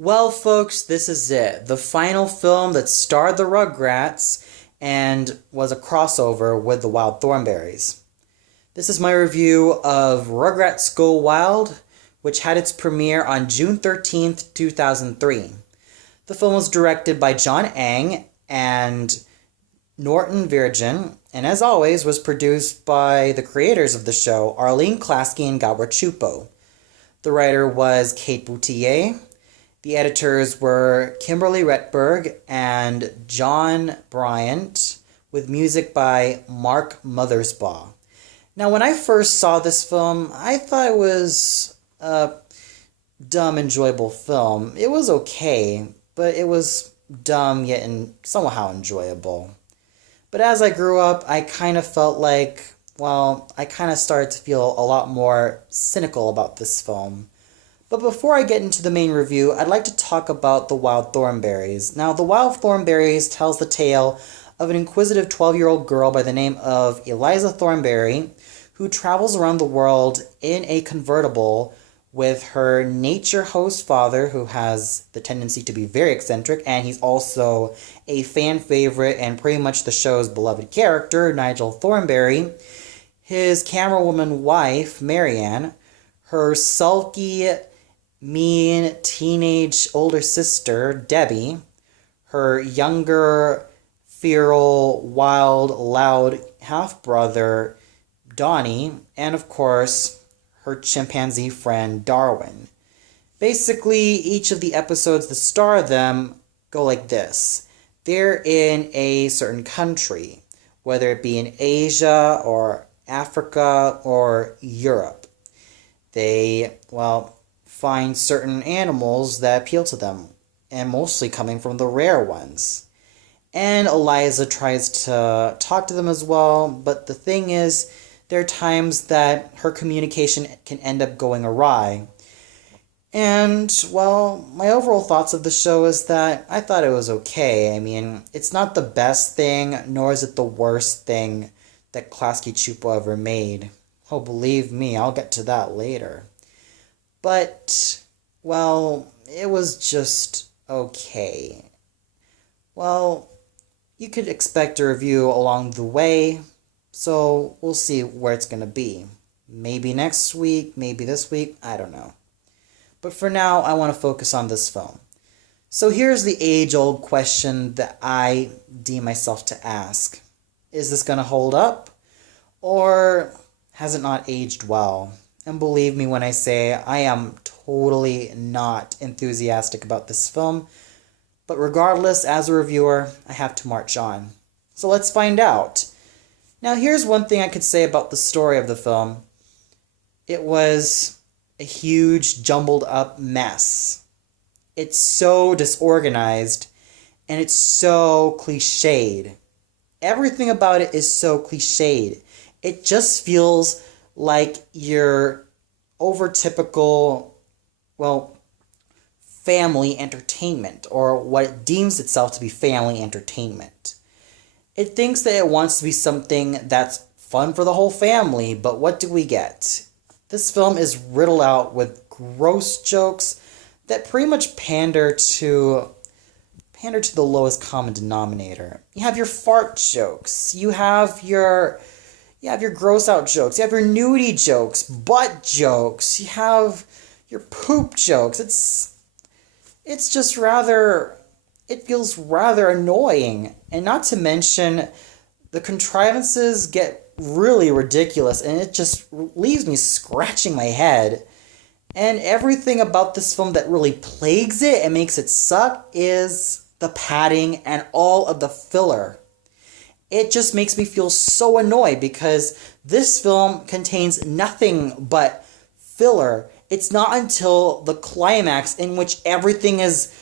Well, folks, this is it. The final film that starred the Rugrats and was a crossover with the Wild Thornberries. This is my review of Rugrats Go Wild, which had its premiere on June 13th, 2003. The film was directed by John Ang and Norton Virgin, and as always was produced by the creators of the show, Arlene Klasky and Gabor Chupo. The writer was Kate Boutier. The editors were Kimberly Retberg and John Bryant, with music by Mark Mothersbaugh. Now, when I first saw this film, I thought it was a dumb, enjoyable film. It was okay, but it was dumb yet somehow enjoyable. But as I grew up, I kind of felt like, I kind of started to feel a lot more cynical about this film. But before I get into the main review, I'd like to talk about the Wild Thornberries. Now, the Wild Thornberries tells the tale of an inquisitive 12-year-old girl by the name of Eliza Thornberry, who travels around the world in a convertible with her nature host father, who has the tendency to be very eccentric, and he's also a fan favorite and pretty much the show's beloved character, Nigel Thornberry, his camerawoman wife, Marianne, her sulky, mean, teenage older sister, Debbie, her younger, feral, wild, loud half-brother, Donnie, and of course, her chimpanzee friend, Darwin. Basically, each of the episodes that star them go like this. They're in a certain country, whether it be in Asia or Africa or Europe. They, find certain animals that appeal to them, and mostly coming from the rare ones. And Eliza tries to talk to them as well, but the thing is, there are times that her communication can end up going awry. And, my overall thoughts of the show is that I thought it was okay. I mean, it's not the best thing, nor is it the worst thing that Klasky Chupo ever made. Oh, believe me, I'll get to that later. But, it was just okay. You could expect a review along the way, so we'll see where it's going to be. Maybe next week, maybe this week, I don't know. But for now, I want to focus on this film. So here's the age-old question that I deem myself to ask. Is this going to hold up? Or has it not aged well? And believe me when I say I am totally not enthusiastic about this film. But regardless, as a reviewer, I have to march on. So let's find out. Now, here's one thing I could say about the story of the film. It was a huge, jumbled up mess. It's so disorganized, and it's so cliched. Everything about it is so cliched. It just feels like your over-typical, family entertainment, or what it deems itself to be family entertainment. It thinks that it wants to be something that's fun for the whole family, but what do we get? This film is riddled out with gross jokes that pretty much pander to the lowest common denominator. You have your fart jokes, you have your gross out jokes, you have your nudie jokes, butt jokes, you have your poop jokes. It feels rather annoying. And not to mention, the contrivances get really ridiculous, and it just leaves me scratching my head. And everything about this film that really plagues it and makes it suck is the padding and all of the filler. It just makes me feel so annoyed because this film contains nothing but filler. It's not until the climax in which everything is,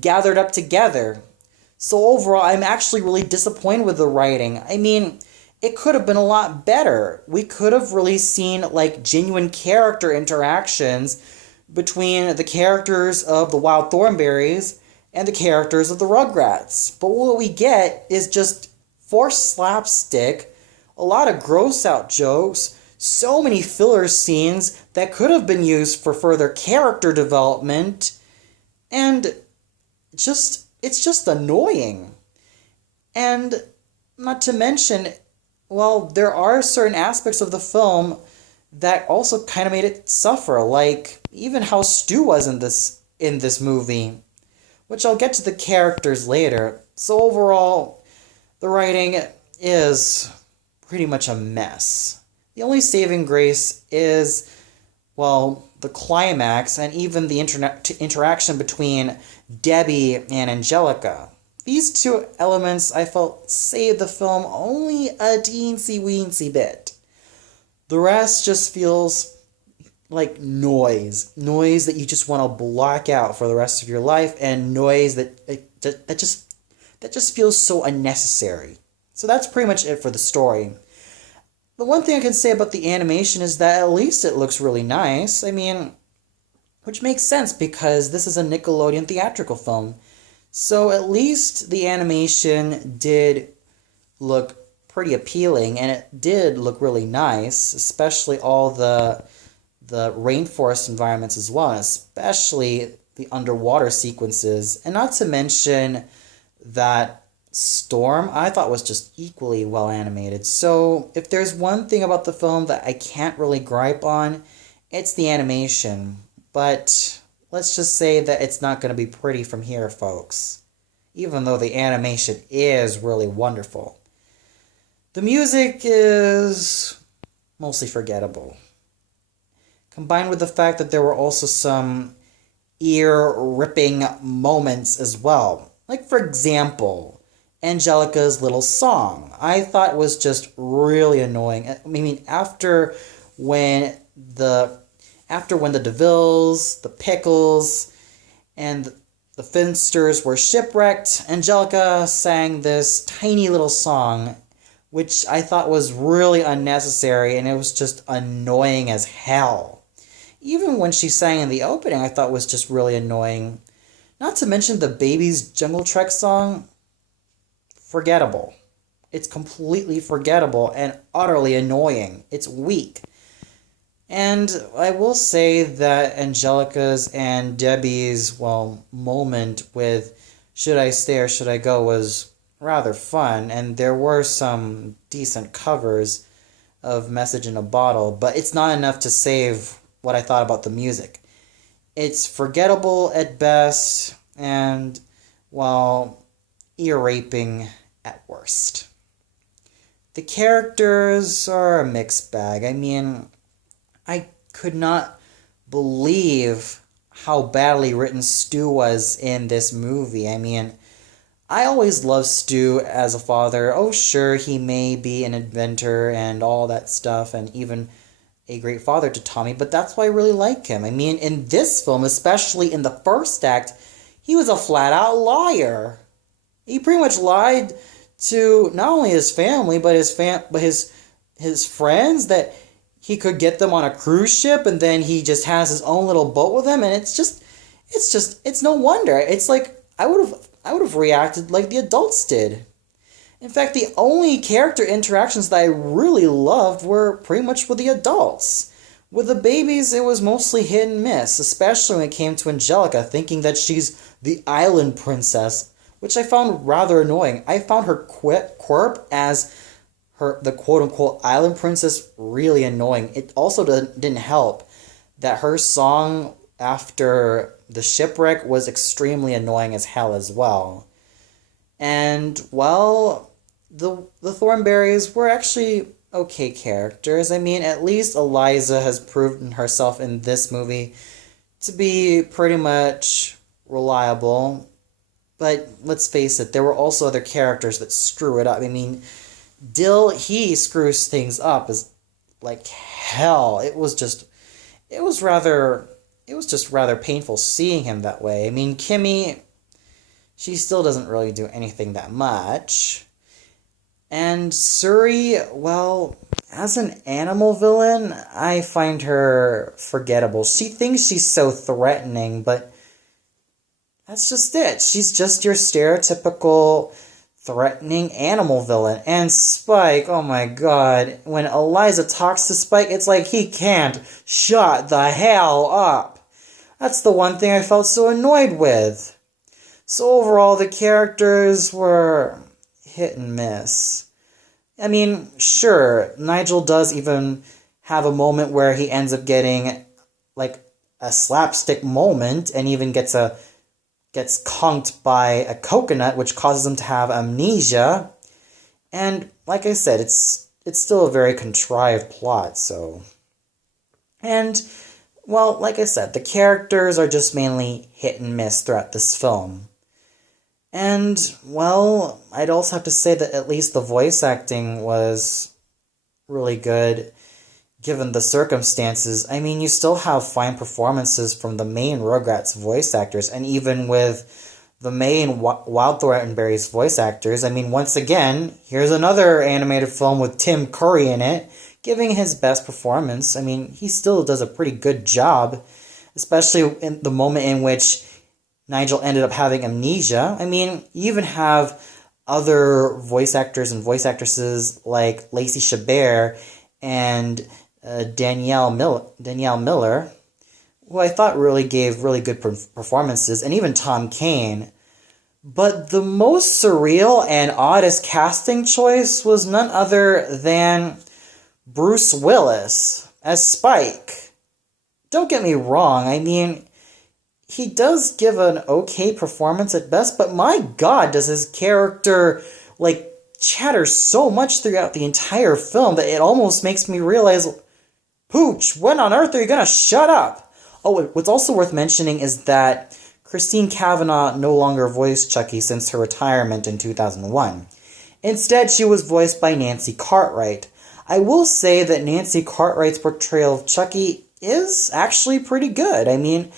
gathered up together. So overall, I'm actually really disappointed with the writing. I mean, it could have been a lot better. We could have really seen, genuine character interactions between the characters of the Wild Thornberries and the characters of the Rugrats. But what we get is just forced slapstick, a lot of gross out jokes, so many filler scenes that could have been used for further character development, And it's just annoying. And not to mention, well, there are certain aspects of the film that also kind of made it suffer, like even how Stu was in this movie, which I'll get to the characters later. So overall, the writing is pretty much a mess. The only saving grace is, well, the climax and even the interaction between Debbie and Angelica. These two elements, I felt, saved the film only a teensy-weensy bit. The rest just feels like noise. Noise that you just want to block out for the rest of your life, and noise that just feels so unnecessary. So that's pretty much it for the story. The one thing I can say about the animation is that at least it looks really nice. I mean, which makes sense because this is a Nickelodeon theatrical film. So at least the animation did look pretty appealing, and it did look really nice, especially all the rainforest environments as well, and especially the underwater sequences. And not to mention that storm, I thought was just equally well animated. So if there's one thing about the film that I can't really gripe on, it's the animation. But let's just say that it's not going to be pretty from here, folks. Even though the animation is really wonderful. The music is mostly forgettable. Combined with the fact that there were also some ear-ripping moments as well. Like, for example, Angelica's little song. I thought was just really annoying. I mean, after when the DeVilles, the Pickles, and the Finsters were shipwrecked, Angelica sang this tiny little song, which I thought was really unnecessary, and it was just annoying as hell. Even when she sang in the opening, I thought was just really annoying. Not to mention the Baby's Jungle Trek song. Forgettable. It's completely forgettable and utterly annoying. It's weak. And I will say that Angelica's and Debbie's, well, moment with Should I Stay or Should I Go was rather fun, and there were some decent covers of Message in a Bottle, but it's not enough to save what I thought about the music. It's forgettable at best, and, well, ear-raping at worst. The characters are a mixed bag. I mean, I could not believe how badly written Stu was in this movie. I mean, I always loved Stu as a father. Oh, sure, he may be an inventor and all that stuff, and even a great father to Tommy, but that's why I really like him. I mean, in this film, especially in the first act, he was a flat-out liar. He pretty much lied to not only his family, but his friends, that he could get them on a cruise ship, and then he just has his own little boat with him, and it's no wonder. It's like, I would have reacted like the adults did. In fact, the only character interactions that I really loved were pretty much with the adults. With the babies, it was mostly hit and miss, especially when it came to Angelica, thinking that she's the island princess, which I found rather annoying. I found her quirk as the quote-unquote island princess really annoying. It also didn't help that her song after the shipwreck was extremely annoying as hell as well. And, well, the Thornberries were actually okay characters. I mean, at least Eliza has proven herself in this movie to be pretty much reliable. But let's face it, there were also other characters that screw it up. I mean, Dill, he screws things up as like hell. It was just rather painful seeing him that way. I mean, Kimmy, she still doesn't really do anything that much. And Suri, well, as an animal villain, I find her forgettable. She thinks she's so threatening, but that's just it. She's just your stereotypical threatening animal villain. And Spike, oh my god, when Eliza talks to Spike, it's like he can't shut the hell up. That's the one thing I felt so annoyed with. So overall, the characters were hit and miss. I mean, sure, Nigel does even have a moment where he ends up getting, like, a slapstick moment and even gets conked by a coconut, which causes him to have amnesia. And like I said, it's still a very contrived plot, so. And, well, like I said, the characters are just mainly hit and miss throughout this film. And, well, I'd also have to say that at least the voice acting was really good, given the circumstances. I mean, you still have fine performances from the main Rugrats voice actors, and even with the main Wild Thornberries voice actors. I mean, once again, here's another animated film with Tim Curry in it, giving his best performance. I mean, he still does a pretty good job, especially in the moment in which Nigel ended up having amnesia. I mean, you even have other voice actors and voice actresses like Lacey Chabert and Danielle Miller, who I thought really gave really good performances, and even Tom Kane. But the most surreal and oddest casting choice was none other than Bruce Willis as Spike. Don't get me wrong, I mean, he does give an okay performance at best, but my god, does his character, chatter so much throughout the entire film that it almost makes me realize, Pooch, when on earth are you gonna shut up? Oh, what's also worth mentioning is that Christine Cavanaugh no longer voiced Chucky since her retirement in 2001. Instead, she was voiced by Nancy Cartwright. I will say that Nancy Cartwright's portrayal of Chucky is actually pretty good. I mean,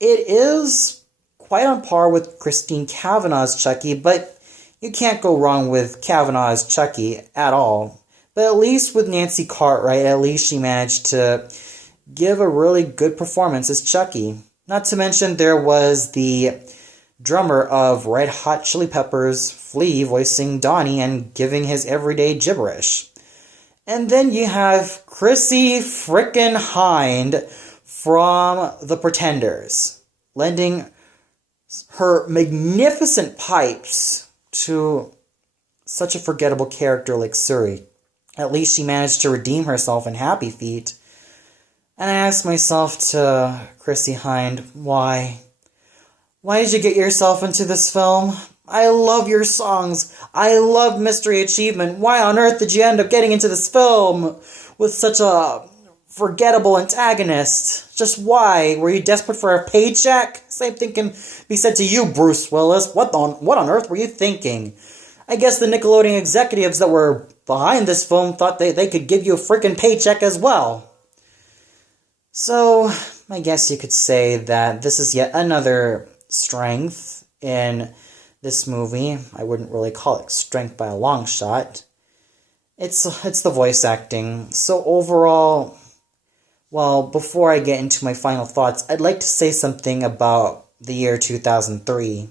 it is quite on par with Christine Cavanaugh's Chucky, but you can't go wrong with Cavanaugh's Chucky at all. But at least with Nancy Cartwright, at least she managed to give a really good performance as Chucky. Not to mention there was the drummer of Red Hot Chili Peppers, Flea, voicing Donnie and giving his everyday gibberish. And then you have Chrissy frickin' Hind from The Pretenders, lending her magnificent pipes to such a forgettable character like Suri. At least she managed to redeem herself in Happy Feet. And I asked myself to Chrissy Hind, why? Why did you get yourself into this film? I love your songs. I love Mystery Achievement. Why on earth did you end up getting into this film with such a forgettable antagonist? Just why? Were you desperate for a paycheck? Same thing can be said to you, Bruce Willis. What on earth were you thinking? I guess the Nickelodeon executives that were behind this film thought they could give you a freaking paycheck as well. So, I guess you could say that this is yet another strength in this movie. I wouldn't really call it strength by a long shot. It's the voice acting. So overall, well, before I get into my final thoughts, I'd like to say something about the year 2003.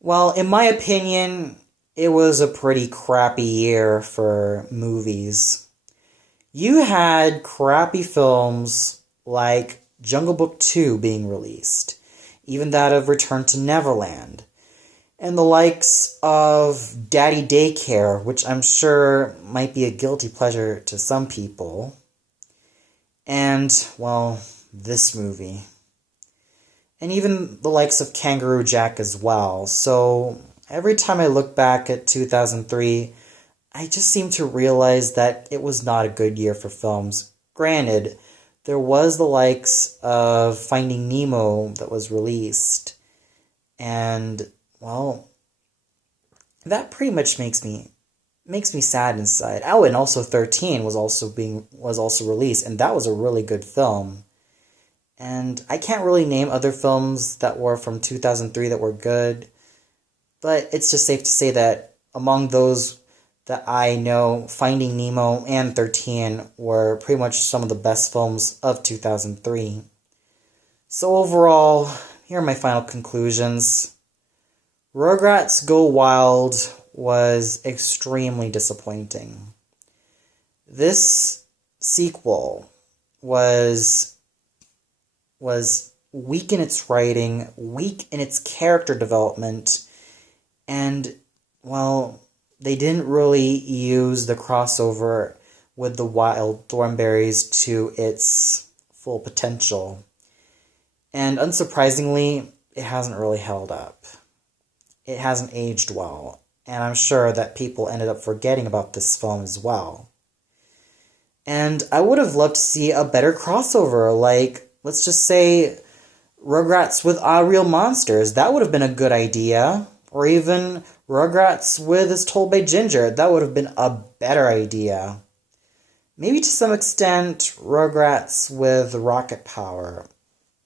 Well, in my opinion, it was a pretty crappy year for movies. You had crappy films like Jungle Book 2 being released, even that of Return to Neverland, and the likes of Daddy Daycare, which I'm sure might be a guilty pleasure to some people, and, well, this movie. And even the likes of Kangaroo Jack as well. So every time I look back at 2003, I just seem to realize that it was not a good year for films. Granted, there was the likes of Finding Nemo that was released. And, well, that pretty much makes me sad inside. Oh, and also 13 was also released, and that was a really good film. And I can't really name other films that were from 2003 that were good, but it's just safe to say that among those that I know, Finding Nemo and 13 were pretty much some of the best films of 2003. So overall, here are my final conclusions. Rugrats Go Wild was extremely disappointing. This sequel was weak in its writing, weak in its character development, and, well, they didn't really use the crossover with the Wild Thornberries to its full potential. And unsurprisingly, it hasn't really held up. It hasn't aged well, and I'm sure that people ended up forgetting about this film as well. And I would have loved to see a better crossover, like, let's just say, Rugrats with Real Monsters. That would have been a good idea. Or even Rugrats with As Told by Ginger. That would have been a better idea. Maybe to some extent, Rugrats with rocket power.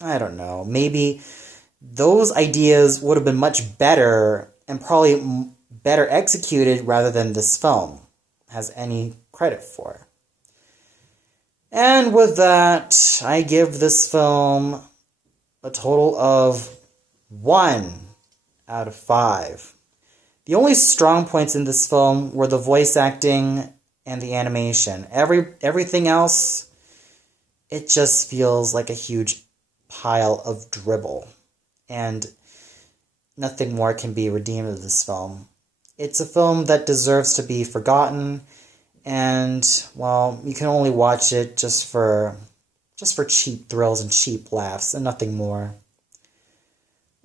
I don't know. Maybe those ideas would have been much better and probably better executed rather than this film has any credit for. And with that, I give this film a total of 1 out of 5. The only strong points in this film were the voice acting and the animation. Everything else, it just feels like a huge pile of dribble. And nothing more can be redeemed of this film. It's a film that deserves to be forgotten, and, well, you can only watch it just for cheap thrills and cheap laughs and nothing more.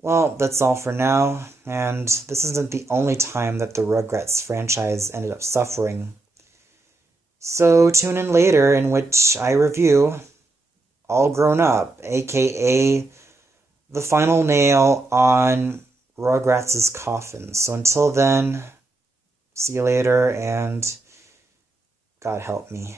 Well, that's all for now, and this isn't the only time that the Rugrats franchise ended up suffering. So tune in later, in which I review All Grown Up, aka the final nail on Rugrats' coffin. So until then, see you later, and God help me.